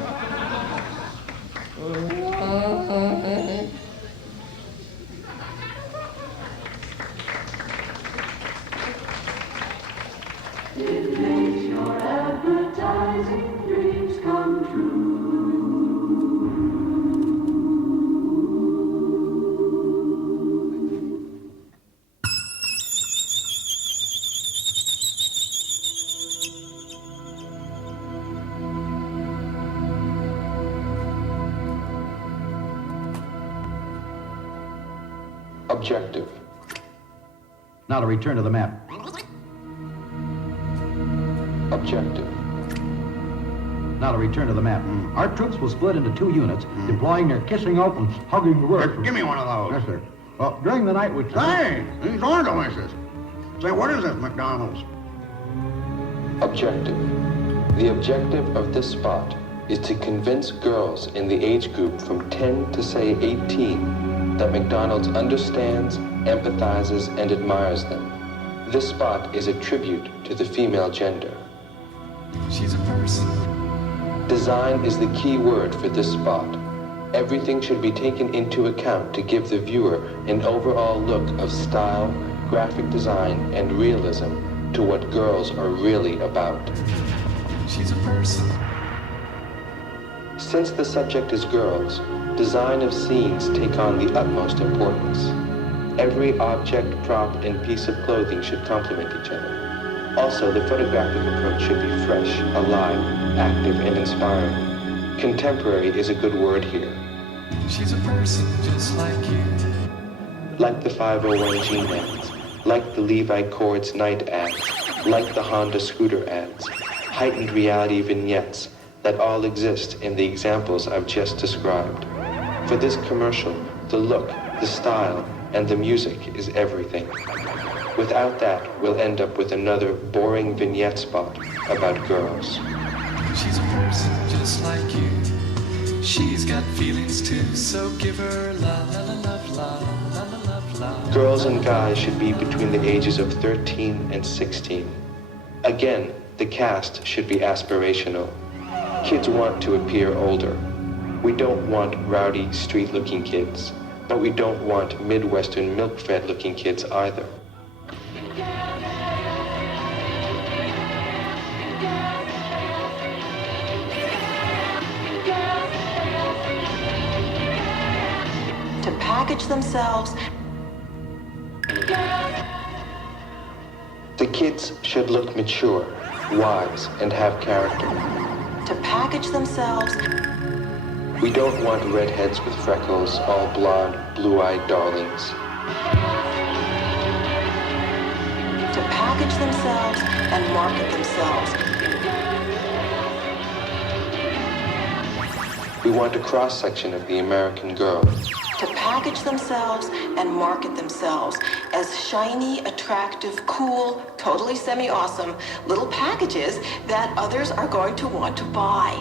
Objective. Now to return to the map. Objective. Now to return to the map. Our troops will split into two units, deploying their kissing up and hugging word. Give me one of those. Yes, sir. Well, during the night we... Hey, these are delicious. Say, what is this, McDonald's? Objective. The objective of this spot is to convince girls in the age group from 10 to, say, 18 that McDonald's understands, empathizes, and admires them. This spot is a tribute to the female gender. She's a person. Design is the key word for this spot. Everything should be taken into account to give the viewer an overall look of style, graphic design, and realism to what girls are really about. She's a person. Since the subject is girls, design of scenes take on the utmost importance. Every object, prop, and piece of clothing should complement each other. Also, the photographic approach should be fresh, alive, active, and inspiring. Contemporary is a good word here. She's a person just like you. Like the 501G ads, like the Levi Cords night ads, like the Honda scooter ads, heightened reality vignettes that all exist in the examples I've just described. For this commercial, the look, the style, and the music is everything. Without that, we'll end up with another boring vignette spot about girls. She's a person just like you. She's got feelings too, so give her love, love, love, love, love, love, love. Girls and guys should be between the ages of 13 and 16. Again, the cast should be aspirational. Kids want to appear older. We don't want rowdy, street-looking kids. But we don't want Midwestern milk-fed looking kids either. To package themselves. The kids should look mature, wise, and have character. To package themselves. We don't want redheads with freckles, all blonde, blue-eyed darlings. To package themselves and market themselves. We want a cross-section of the American girl. To package themselves and market themselves as shiny, attractive, cool, totally semi-awesome little packages that others are going to want to buy.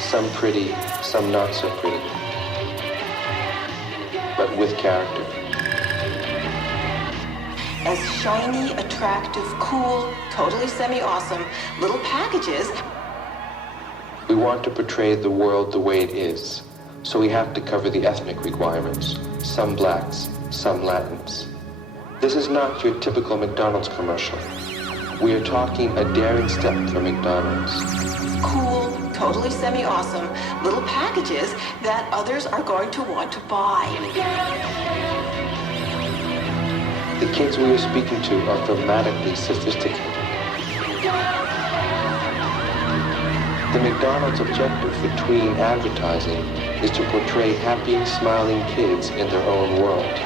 Some pretty, some not so pretty, but with character. As shiny, attractive, cool, totally semi-awesome little packages. We want to portray the world the way it is, so we have to cover the ethnic requirements. Some blacks, some Latins. This is not your typical McDonald's commercial. We are talking a daring step for McDonald's. Cool, totally semi-awesome little packages that others are going to want to buy. The kids we are speaking to are dramatically sophisticated. The McDonald's objective for tween advertising is to portray happy, smiling kids in their own world.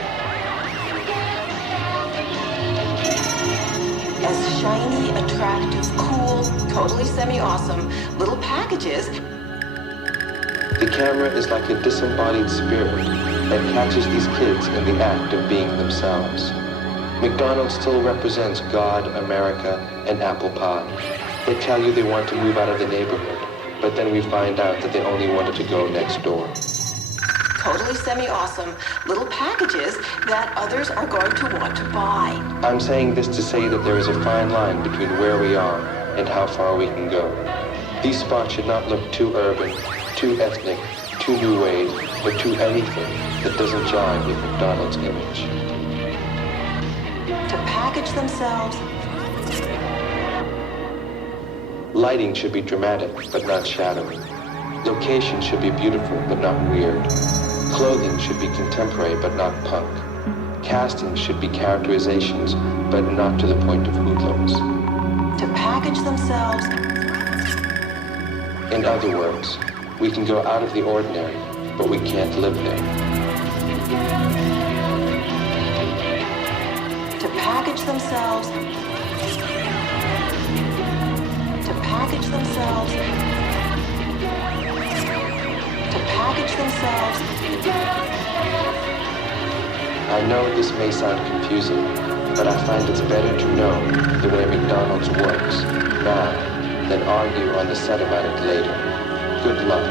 As shiny, attractive, cool, totally semi-awesome little packages. The camera is like a disembodied spirit that catches these kids in the act of being themselves. McDonald's still represents God, America, and apple pie. They tell you they want to move out of the neighborhood, but then we find out that they only wanted to go next door. Totally semi-awesome little packages that others are going to want to buy. I'm saying this to say that there is a fine line between where we are and how far we can go. These spots should not look too urban, too ethnic, too new wave, or too anything that doesn't jive with McDonald's image. To package themselves. Lighting should be dramatic, but not shadowy. Location should be beautiful, but not weird. Clothing should be contemporary, but not punk. Casting should be characterizations, but not to the point of hoodlums. To package themselves. In other words, we can go out of the ordinary, but we can't live there. To package themselves. To package themselves. To package themselves. I know this may sound confusing, but I find it's better to know the way McDonald's works now than argue on the set about it later. Good luck,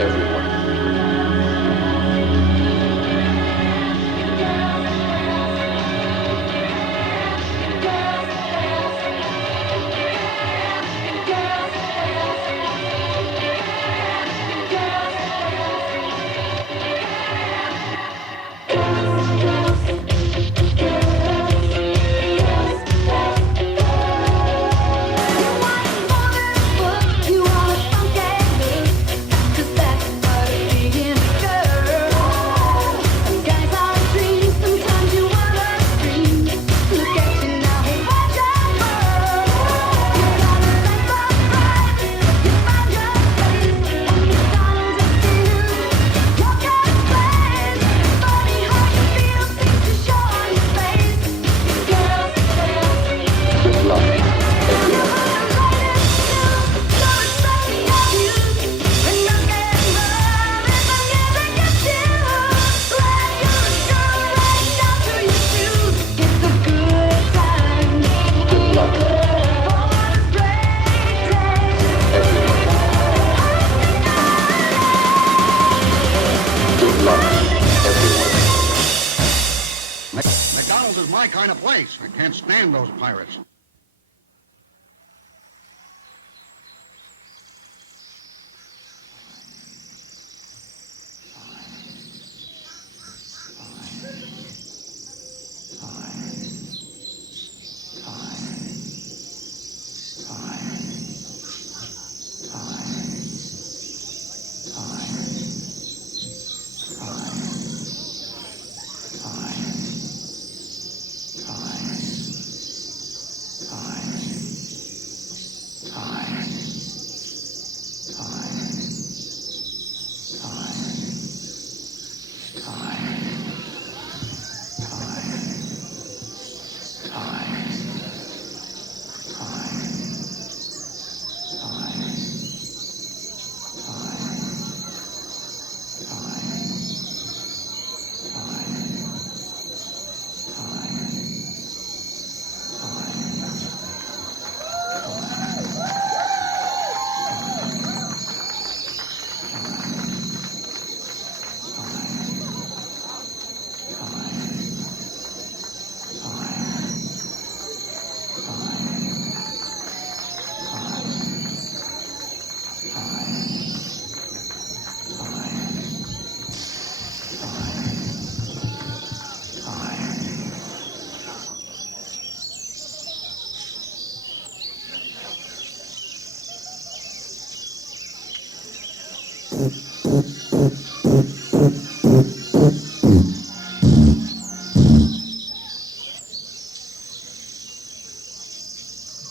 everyone. McDonald's is my kind of place. I can't stand those pirates.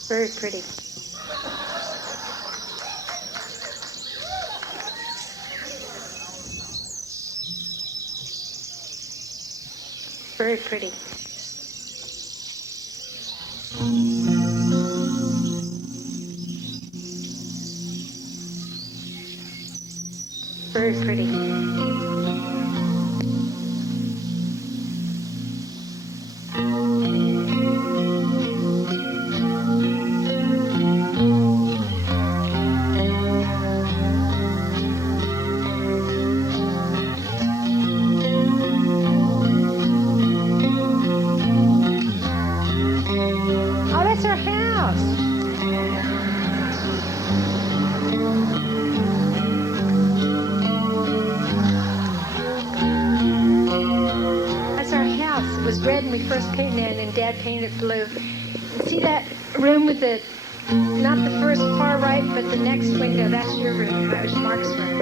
Very pretty. Very pretty. Very pretty. Red when we first came in, and Dad painted it blue. And see that room with the, not the first far right, but the next window, that's your room. That was Mark's room.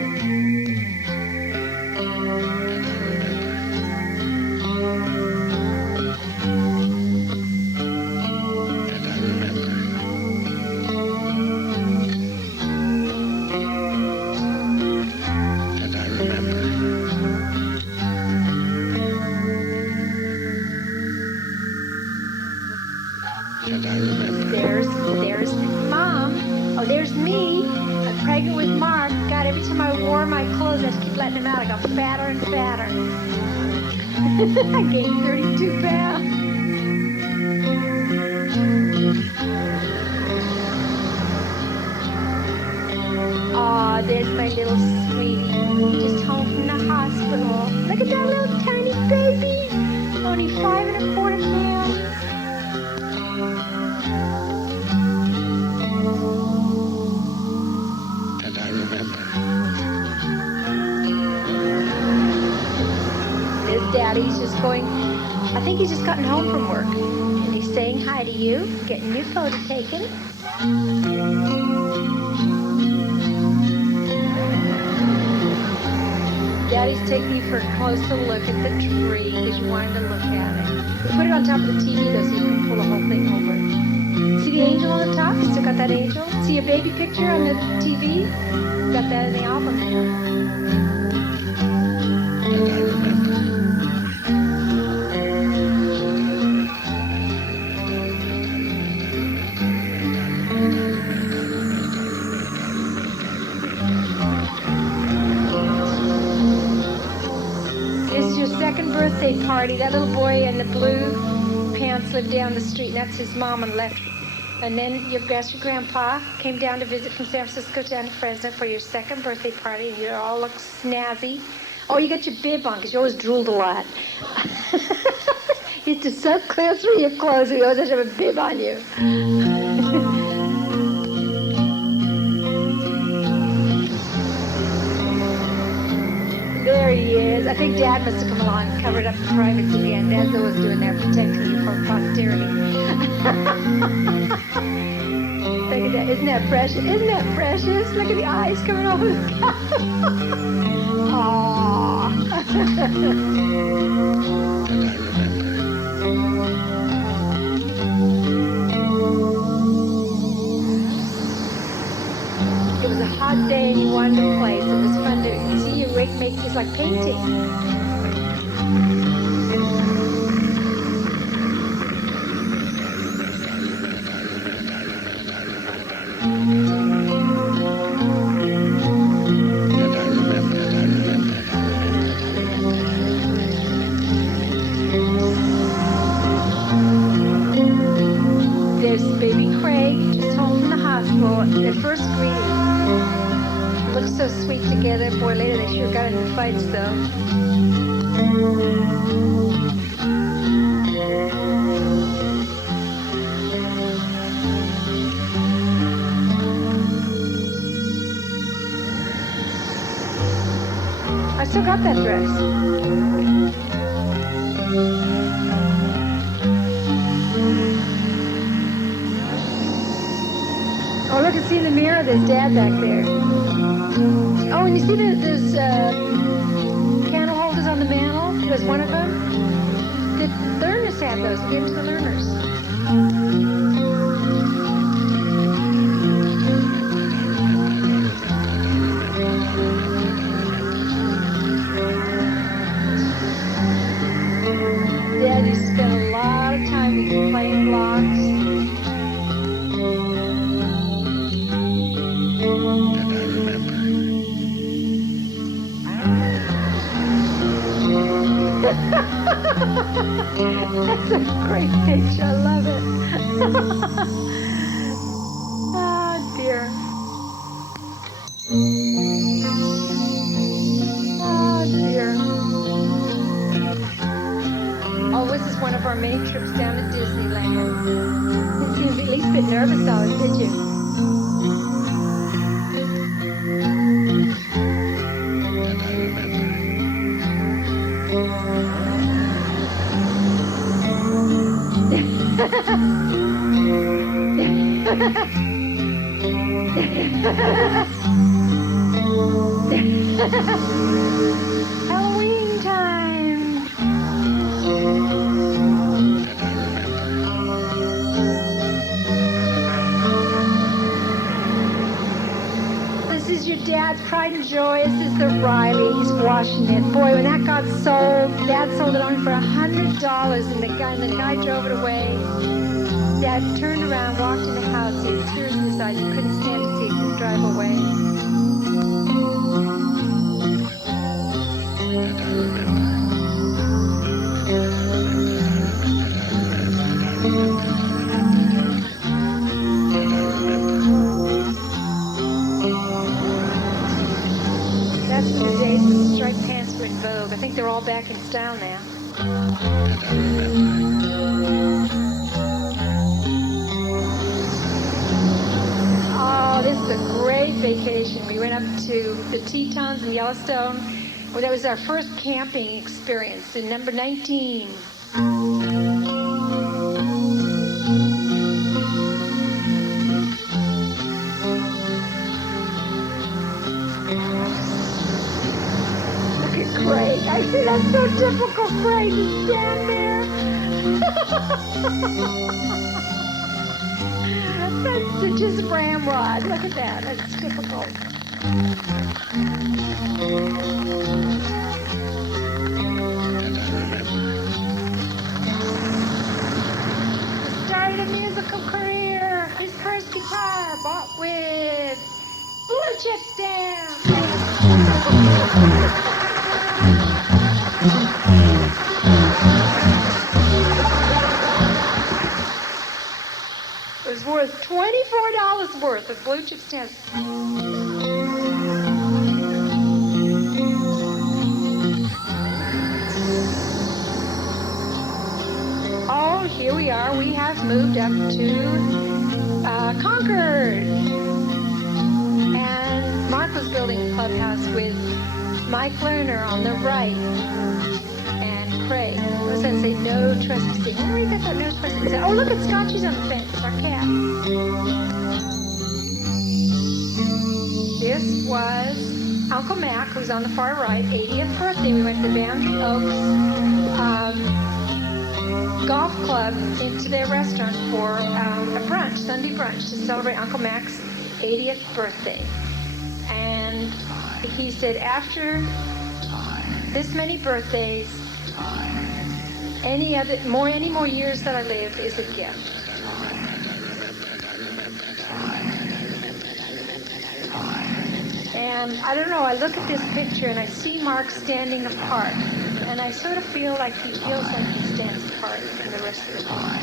There's Mom. Oh, there's me. I'm pregnant with Mark. God, every time I wore my clothes, I just keep letting them out. I got fatter and fatter. I gained 32 pounds. Aw, there's my little sweetie. Just home from the hospital. Look at that little tiny baby. Only 5 1/4 pounds. Daddy's just going, I think he's just gotten home from work. And he's saying hi to you, getting your photo taken. Daddy's taking you for a closer look at the tree because you wanted to look at it. We put it on top of the TV though so you can pull the whole thing over. See the angel on the top? You still got that angel? See a baby picture on the TV? Got that in the album. Birthday party. That little boy in the blue pants lived down the street, and that's his mom on the left. And then your grandpa came down to visit from San Francisco down to Fresno for your second birthday party, and you all look snazzy. Oh, you got your bib on because you always drooled a lot. It's just so clear through your clothes, so you always have a bib on you. There he is. I think Dad must have come along and covered up the privates again. Dad's always doing that, protecting you from posterity. Look at that. Isn't that precious? Isn't that precious? Look at the eyes coming off his cow. Aww. It was a hot day and he wanted to play, so it was fun to see you make. It's like painting. There's baby Craig, just home from the hospital. Their first greeting. Look so sweet together. Boy, later they sure got into fights, though. I still got that dress. Oh, look, see in the mirror, there's Dad back there. Oh, when you see those candle holders on the mantle, there's one of them. The learners have those. They gave them to the learners. Dad used to spend a lot of time playing blocks. That's a great picture. I love it. Oh, dear. Oh, dear. Oh, this is one of our many trips down to Disneyland. Didn't seem to be at least a bit nervous on it, did you? Halloween time. This is your dad's pride and joy. This is the Riley. He's washing it. Boy, when that got sold, Dad sold it only for $100, and the guy drove it away. Dad turned around, walked in the house. He had tears in his eyes. He couldn't stand to see it drive away. That's from the days when striped pants were in vogue. I think they're all back in style now. Oh, this is a great vacation. We went up to the Tetons in Yellowstone. Well, that was our first camping experience in number 19. Look at Craig. I see that's so typical, Craig, to stand there. That's just a ramrod. Look at that. That's typical. The start of the musical career. His first guitar bought with blue chips down. It was worth $24 worth of blue chip stamps. Oh, here we are. We have moved up to Concord. And Mark was building a clubhouse with Mike Lerner on the right. And Craig. What does that say? No trespassing. Where you got that no trespassing? Oh, look at Scotchy's on the fence. Our cat. This was Uncle Mac, who's on the far right, 80th birthday. We went to the Boundary Oaks Golf Club into their restaurant for a brunch, Sunday brunch, to celebrate Uncle Mac's 80th birthday. And he said, after this many birthdays, any more years that I live is a gift. And I don't know, I look at this picture and I see Mark standing apart. And I sort of feel like he feels like he stands apart from the rest of the time.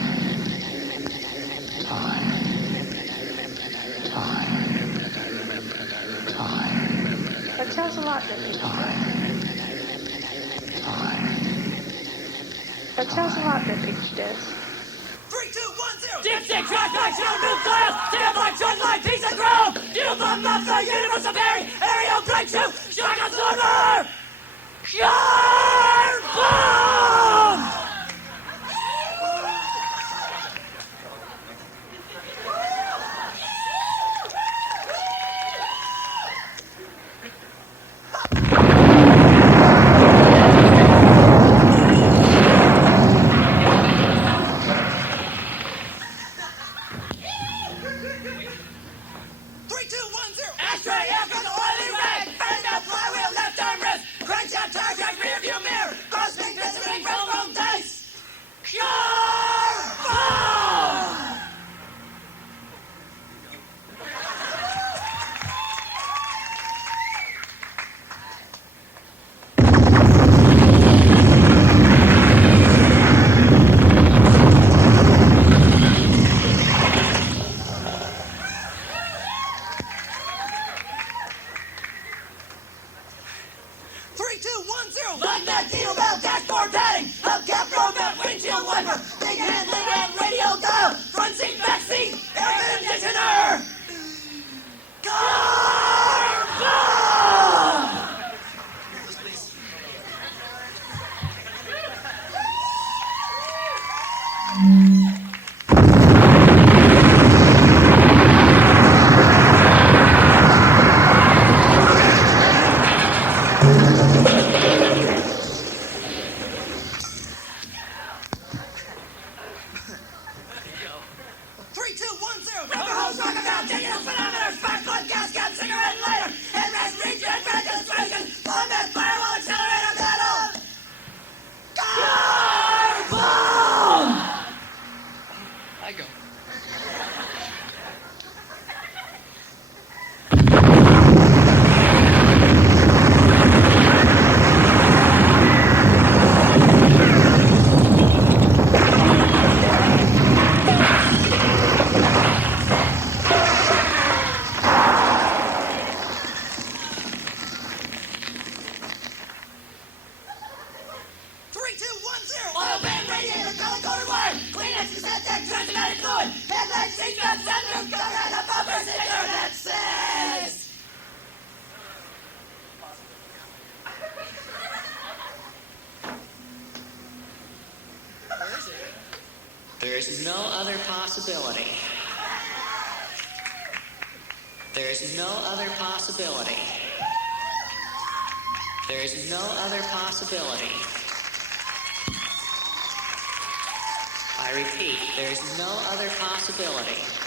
That tells a lot, that picture does. That tells a lot, that picture does. 3, 2, 1, 0. Dipstick, trash bag, shout, new class. Tail like, judge like, pizza grill. Deal the map, the universe of Harry. Aerial breakthrough. Shotgun sliver. Car bomb. 3210. Magneto belt, dashboard padding, hubcap, road map, windshield wiper, big hand, lead hand, radio dial, front seat, back seat, air conditioner. Car bomb! There's no other possibility. There's no other possibility. There's no other possibility. I repeat, there's no other possibility.